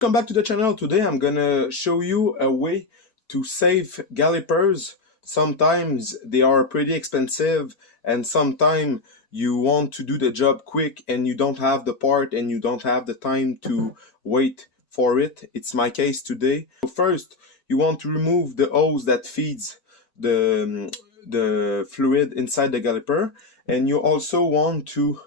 Welcome back to the channel. Today I'm gonna show you a way to save calipers. Sometimes they are pretty expensive and sometimes you want to do the job quick and you don't have the part and you don't have the time to wait for it. It's my case today. So first you want to remove the hose that feeds the fluid inside the caliper, and you also want to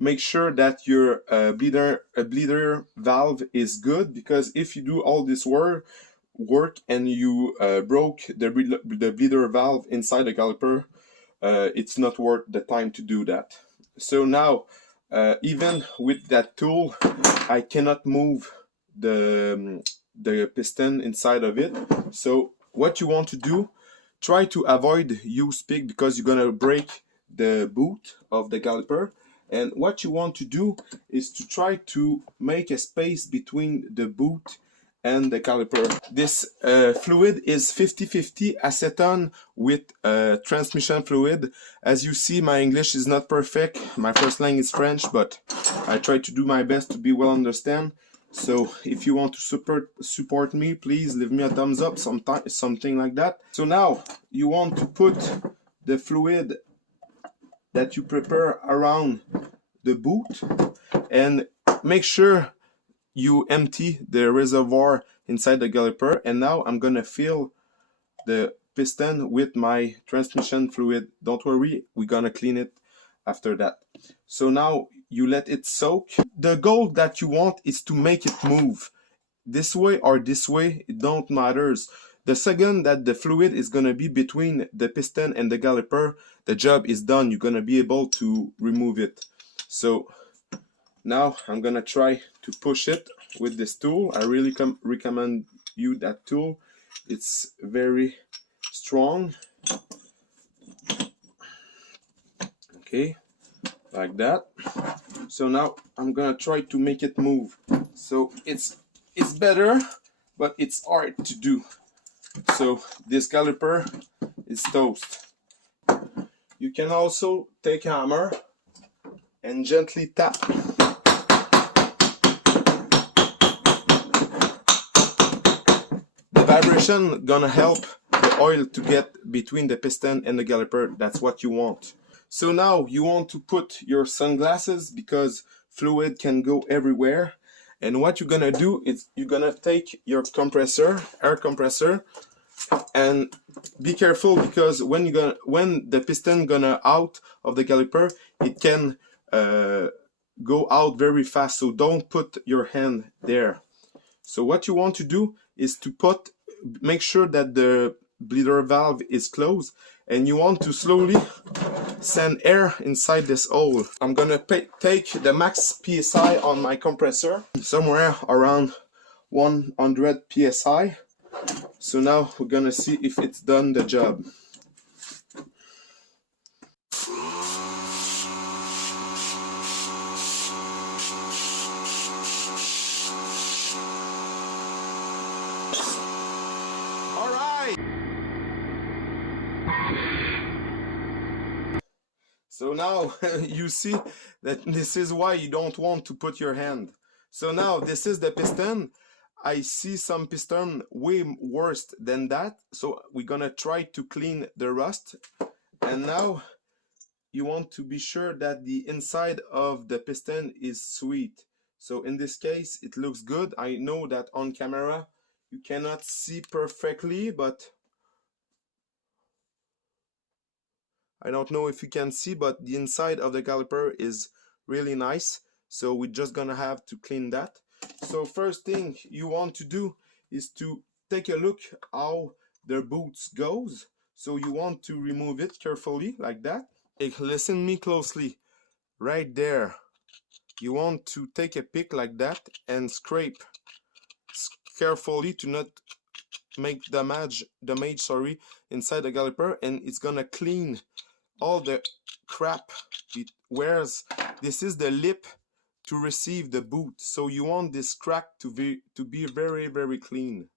make sure that your bleeder valve is good, because if you do all this work and you broke the bleeder valve inside the caliper, it's not worth the time to do that. So now, even with that tool, I cannot move the piston inside of it. So what you want to do, try to avoid use pick, because you're gonna break the boot of the caliper. And what you want to do is to try to make a space between the boot and the caliper. This fluid is 50-50 acetone with transmission fluid. As you see, my English is not perfect. My first language is French, but I try to do my best to be well understand. So if you want to support me, please leave me a thumbs up, something like that. So now you want to put the fluid that you prepare around the boot, and make sure you empty the reservoir inside the caliper. And now I'm gonna fill the piston with my transmission fluid. Don't worry, we're gonna clean it after that. So now you let it soak. The goal that you want is to make it move this way or this way, it don't matters. The second that the fluid is gonna be between the piston and the caliper, the job is done. You're gonna be able to remove it. So now I'm gonna try to push it with this tool. I really recommend you that tool. It's very strong. Okay, like that. So now I'm gonna try to make it move. So it's better, but it's hard to do. So this caliper is toast. You can also take a hammer and gently tap. The vibration gonna help the oil to get between the piston and the caliper. That's what you want. So now you want to put your sunglasses, because fluid can go everywhere. And what you're gonna do is you're gonna take your compressor, air compressor, and be careful, because when the piston gonna out of the caliper, it can go out very fast. So don't put your hand there. So what you want to do is to make sure that the bleeder valve is closed, and you want to slowly send air inside this hole. I'm gonna take the max PSI on my compressor, somewhere around 100 PSI. So now we're gonna see if it's done the job. All right. So now you see that this is why you don't want to put your hand. So now this is the piston. I see some piston way worse than that. So we're gonna try to clean the rust. And now you want to be sure that the inside of the piston is sweet. So in this case, it looks good. I know that on camera you cannot see perfectly, but I don't know if you can see, but the inside of the caliper is really nice. So we're just gonna have to clean that. So first thing you want to do is to take a look how the boots goes. So you want to remove it carefully like that. Listen me closely. Right there. You want to take a pick like that and scrape carefully to not make damage inside the caliper, and it's gonna clean all the crap it wears. This is the lip to receive the boot, so you want this crack to be very clean.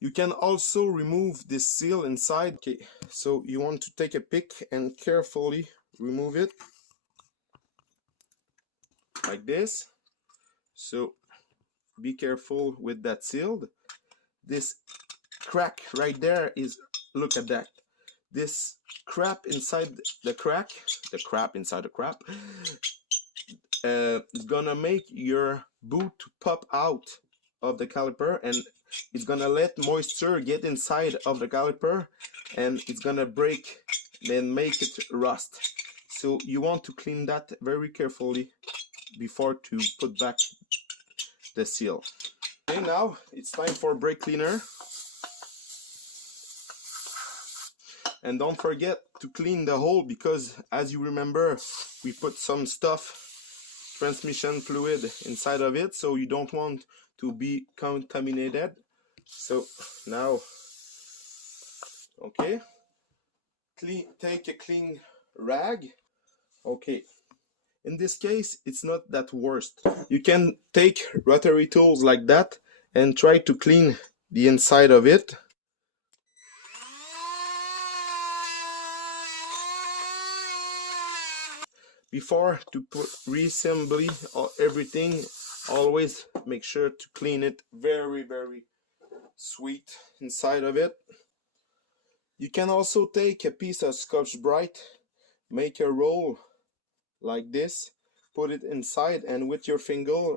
You can also remove this seal inside. Okay, so you want to take a pick and carefully remove it like this. So be careful with that seal. This crack right there is, look at that. This crap inside the crack, the crap inside the crap, is gonna make your boot pop out of the caliper, and it's gonna let moisture get inside of the caliper, and it's gonna break and make it rust. So you want to clean that very carefully before to put back the seal. Okay, now it's time for brake cleaner. And don't forget to clean the hole, because as you remember, we put some stuff, transmission fluid inside of it, so you don't want to be contaminated. So now, okay, take a clean rag. Okay, in this case it's not that worst. You can take rotary tools like that and try to clean the inside of it. Before to put reassembly or everything, always make sure to clean it very sweet inside of it. You can also take a piece of Scotch-Brite, make a roll like this, put it inside, and with your finger,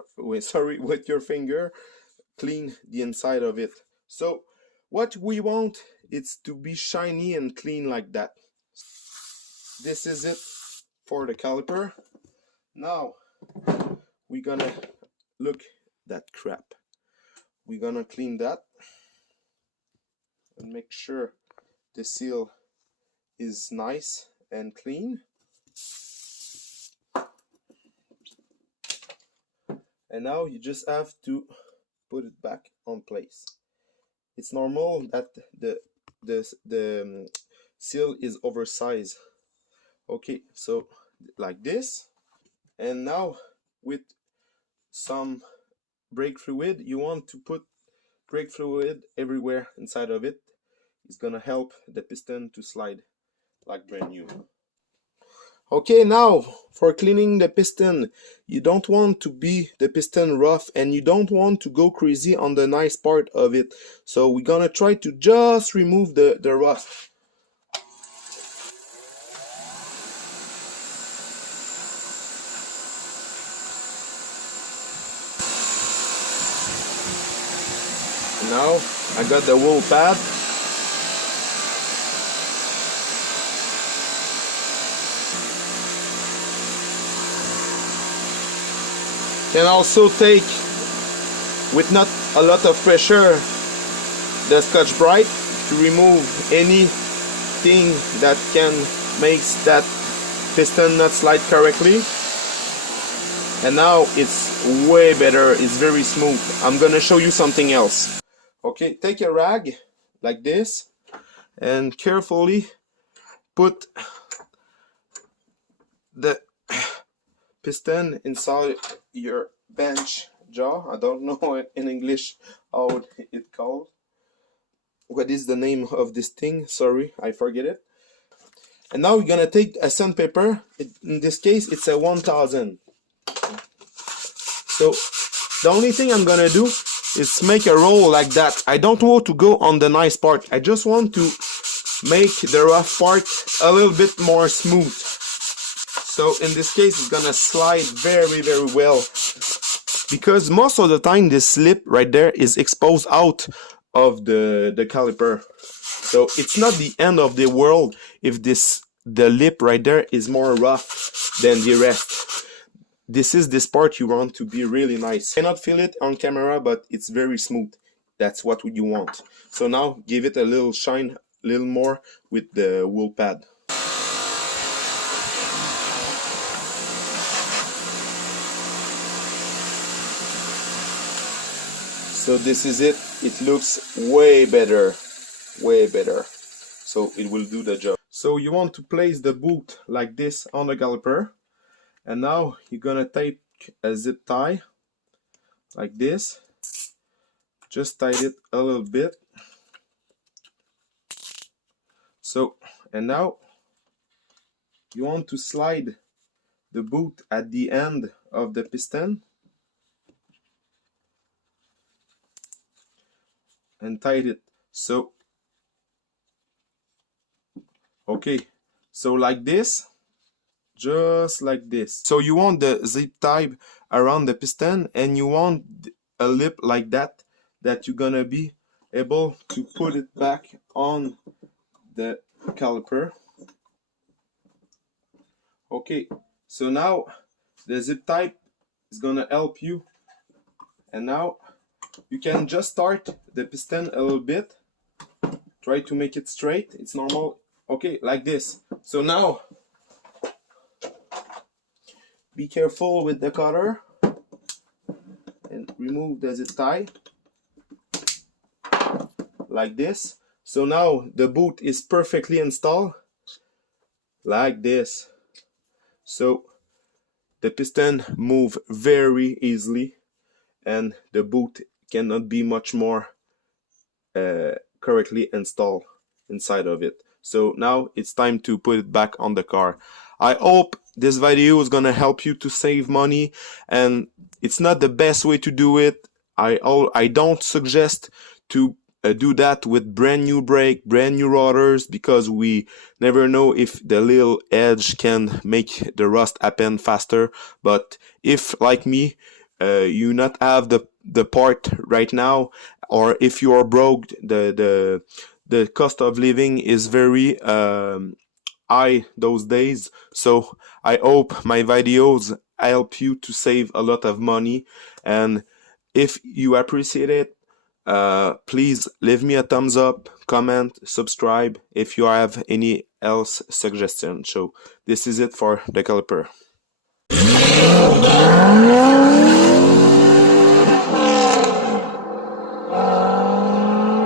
clean the inside of it. So what we want is to be shiny and clean like that. This is it for the caliper. Now we're gonna look that crap. We're gonna clean that and make sure the seal is nice and clean. And now you just have to put it back on place. It's normal that the seal is oversized. Okay, so like this. And now with some brake fluid, you want to put brake fluid everywhere inside of it. It's gonna help the piston to slide like brand new. Okay, now for cleaning the piston, you don't want to be the piston rough, and you don't want to go crazy on the nice part of it. So we're gonna try to just remove the rust. Now I got the wool pad. Can also take, with not a lot of pressure, the Scotch-Brite to remove anything that can make that piston not slide correctly. And now it's way better, it's very smooth. I'm gonna show you something else. Okay, take a rag like this and carefully put the piston inside your bench jaw. I don't know in English how it's called. What is the name of this thing? Sorry, I forget it. And now we're gonna take a sandpaper. In this case, it's a 1000. So the only thing I'm gonna do is make a roll like that. I don't want to go on the nice part. I just want to make the rough part a little bit more smooth. So in this case, it's gonna slide very well, because most of the time this lip right there is exposed out of the caliper. So it's not the end of the world if the lip right there is more rough than the rest. This part you want to be really nice. You cannot feel it on camera, but it's very smooth. That's what you want. So now give it a little shine, a little more with the wool pad. So this is it. It looks way better. So it will do the job. So you want to place the boot like this on the caliper. And now you're gonna take a zip tie like this. Just tie it a little bit. So, and now you want to slide the boot at the end of the piston. and tight it. So okay, so like this, just like this. So you want the zip tie around the piston, and you want a lip like that you're gonna be able to put it back on the caliper. Okay, so now the zip tie is gonna help you, and now you can just start the piston a little bit. Try to make it straight, it's normal. Okay, like this. So now be careful with the cutter and remove the zip tie like this. So now the boot is perfectly installed like this. So the piston move very easily, and the boot cannot be much more correctly installed inside of it. So now it's time to put it back on the car. I hope this video is gonna help you to save money, and it's not the best way to do it. I don't suggest to do that with brand new brake, brand new rotors, because we never know if the little edge can make the rust happen faster. But if, like me, you not have the part right now, or if you are broke, the cost of living is very high those days. So I hope my videos help you to save a lot of money, and if you appreciate it, please leave me a thumbs up, comment, subscribe if you have any else suggestion. So this is it for the caliper.